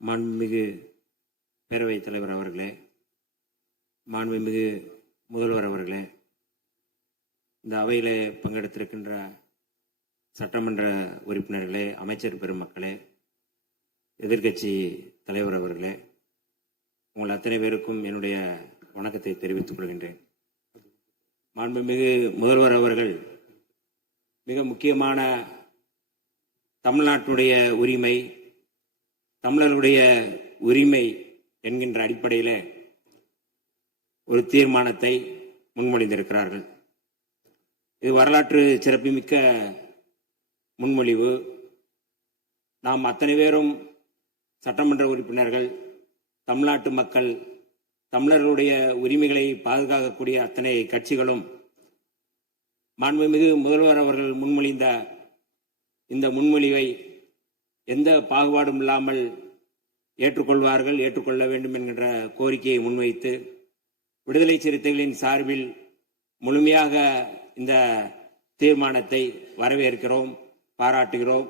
மாண்புமிகு பேரவைத் தலைவர் அவர்களே, மாண்புமிகு முதல்வர் அவர்களே, இந்த அவையில் பங்கெடுத்திருக்கின்ற சட்டமன்ற உறுப்பினர்களே, அமைச்சர் பெருமக்களே, எதிர்க்கட்சி தலைவர் அவர்களே, உங்கள் அத்தனை பேருக்கும் என்னுடைய வணக்கத்தை தெரிவித்துக் கொள்கின்றேன். மாண்புமிகு முதல்வர் அவர்கள் மிக முக்கியமான தமிழ்நாட்டுடைய உரிமை, தமிழர்களுடைய உரிமை என்கின்ற அடிப்படையில் ஒரு தீர்மானத்தை முன்மொழிந்திருக்கிறார்கள். இது வரலாற்று சிறப்புமிக்க முன்மொழிவு. நாம் அத்தனை பேரும் சட்டமன்ற உறுப்பினர்கள், தமிழ்நாட்டு மக்கள், தமிழர்களுடைய உரிமைகளை பாதுகாக்கக்கூடிய அத்தனை கட்சிகளும் மாண்புமிகு முதல்வர் அவர்கள் முன்மொழிந்த இந்த முன்மொழிவை எந்த பாகுபாடும் இல்லாமல் ஏற்றுக்கொள்வார்கள், ஏற்றுக்கொள்ள வேண்டும் என்கின்ற கோரிக்கையை முன்வைத்து விடுதலை சிறுத்தைகளின் சார்பில் முழுமையாக இந்த தீர்மானத்தை வரவேற்கிறோம், பாராட்டுகிறோம்.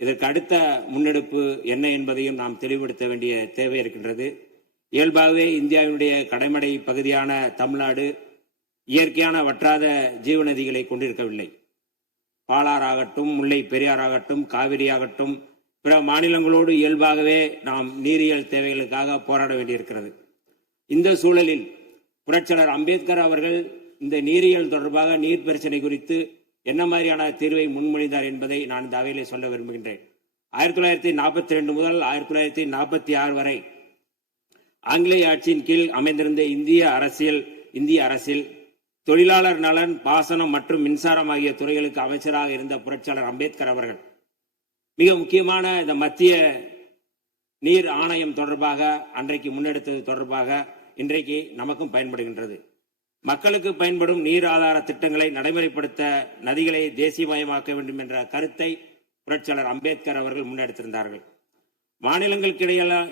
இதற்கு அடுத்த முன்னெடுப்பு என்ன என்பதையும் நாம் தெளிவுபடுத்த வேண்டிய தேவை இருக்கின்றது. இயல்பாகவே இந்தியாவினுடைய கடைமடை பகுதியான தமிழ்நாடு இயற்கையான வற்றாத ஜீவநதிகளை கொண்டிருக்கவில்லை. பாலாறாகட்டும், முல்லை பெரியாறாகட்டும், காவிரியாகட்டும், பிற மாநிலங்களோடு இயல்பாகவே நாம் நீரியல் தேவைகளுக்காக போராட வேண்டியிருக்கிறது. இந்த சூழலில் புரட்சியாளர் அம்பேத்கர் அவர்கள் இந்த நீரியல் தொடர்பாக நீர் பிரச்சனை குறித்து என்ன மாதிரியான தீர்வை முன்மொழிந்தார் என்பதை நான் இந்த அவையிலே சொல்ல விரும்புகின்றேன். 1942 முதல் 1946 வரை ஆங்கிலேய ஆட்சியின் கீழ் அமைந்திருந்த இந்திய அரசில் தொழிலாளர் நலன், பாசனம் மற்றும் மின்சாரம் ஆகிய துறைகளுக்கு அமைச்சராக இருந்த புரட்சியாளர் அம்பேத்கர் அவர்கள் மிக முக்கியமான இந்த மத்திய நீர் ஆணையம் தொடர்பாக அன்றைக்கு முன்னெடுத்தது தொடர்பாக இன்றைக்கு நமக்கும் பயன்படுகின்றது. மக்களுக்கு பயன்படும் நீர் ஆதார திட்டங்களை நடைமுறைப்படுத்த நதிகளை தேசியமயமாக்க வேண்டும் என்ற கருத்தை புரட்சியாளர் அம்பேத்கர் அவர்கள் முன்னெடுத்திருந்தார்கள். மாநிலங்களுக்கு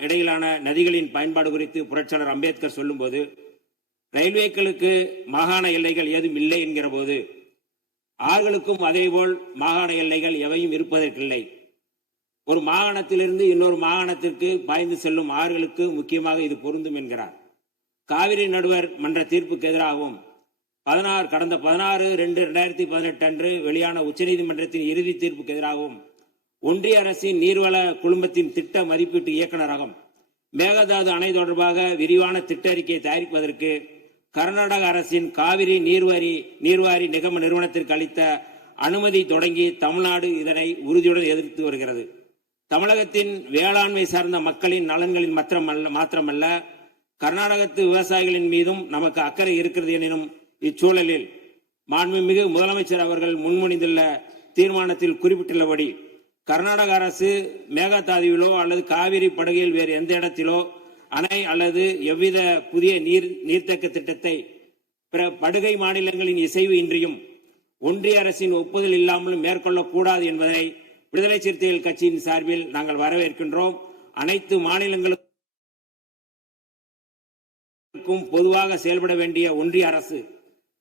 இடையிலான நதிகளின் பயன்பாடு குறித்து புரட்சியாளர் அம்பேத்கர் சொல்லும்போது, ரயில்வேக்களுக்கு மாகாண எல்லைகள் ஏதும் இல்லை என்கிற போது, ஆறுகளுக்கும் அதேபோல் மாகாண எல்லைகள் எவையும் இருப்பதற்கில்லை. ஒரு மாகாணத்திலிருந்து இன்னொரு மாகாணத்திற்கு பாய்ந்து செல்லும் ஆறுகளுக்கு முக்கியமாக இது பொருந்தும் என்கிறார். காவிரி நடுவர் மன்ற தீர்ப்புக்கு எதிராகவும் கடந்த 16/2/2018 அன்று வெளியான உச்சநீதிமன்றத்தின் இறுதி தீர்ப்புக்கு எதிராகவும் ஒன்றிய அரசின் நீர்வள குழுமத்தின் திட்ட மதிப்பீட்டு இயக்குநரகம் மேகதாது அணை தொடர்பாக விரிவான திட்ட அறிக்கையை தயாரிப்பதற்கு கர்நாடக அரசின் காவிரி நீர்வாரி நிகம நிறுவனத்திற்கு அளித்த அனுமதி தொடங்கி தமிழ்நாடு இதனை உறுதியுடன் எதிர்த்து வருகிறது. தமிழகத்தின் வேளாண்மை சார்ந்த மக்களின் நலன்களின் மாத்திரமல்ல, கர்நாடகத்து விவசாயிகளின் மீதும் நமக்கு அக்கறை இருக்கிறது எனினும் இச்சூழலில் மாண்புமிகு முதலமைச்சர் அவர்கள் முன்மொழிந்துள்ள தீர்மானத்தில் குறிப்பிட்டுள்ளபடி கர்நாடக அரசு மேகதாதுவிலோ அல்லது காவிரி படுகையில் வேறு எந்த இடத்திலோ அணை அல்லது எவ்வித புதிய நீர்த்தேக்க திட்டத்தை பிற படுகை மாநிலங்களின் இசைவு இன்றியும் ஒன்றிய அரசின் ஒப்புதல் இல்லாமலும் மேற்கொள்ளக்கூடாது என்பதை விடுதலை சிறுத்தைகள் கட்சியின் சார்பில் நாங்கள் வரவேற்கின்றோம். அனைத்து மாநிலங்களுக்கும் பொதுவாக செயல்பட வேண்டிய ஒன்றிய அரசு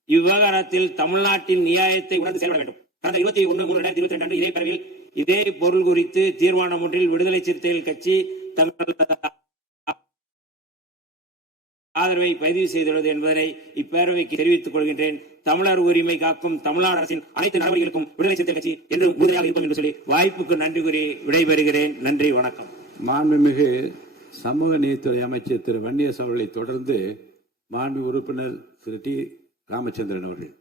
இவ்விவகாரத்தில் தமிழ்நாட்டின் நியாயத்தை உணர்ந்து செயல்பட வேண்டும். கடந்த 21/3/2022 அன்று இதே பேரவையில் இதே பொருள் குறித்து தீர்மானம் ஒன்றில் விடுதலை சிறுத்தைகள் கட்சி தங்களது ஆதரவை பதிவு செய்துள்ளது என்பதை இப்பேரவைக்கு தெரிவித்துக் கொள்கின்றேன். தமிழர் உரிமை காக்கும் தமிழ்நாடு அரசின் அனைத்து நடவடிக்கைகளுக்கும் விடுதலை சிறுத்தை கட்சி என்று உறுதியாக இருக்கும் என்று சொல்லி வாய்ப்புக்கு நன்றி கூறி விடைபெறுகிறேன். நன்றி, வணக்கம். மாண்புமிகு சமூக நீதித்துறை அமைச்சர் திரு வன்னியரசு அவர்களை தொடர்ந்து மாண்பு உறுப்பினர் திரு டி. ராமச்சந்திரன் அவர்கள்.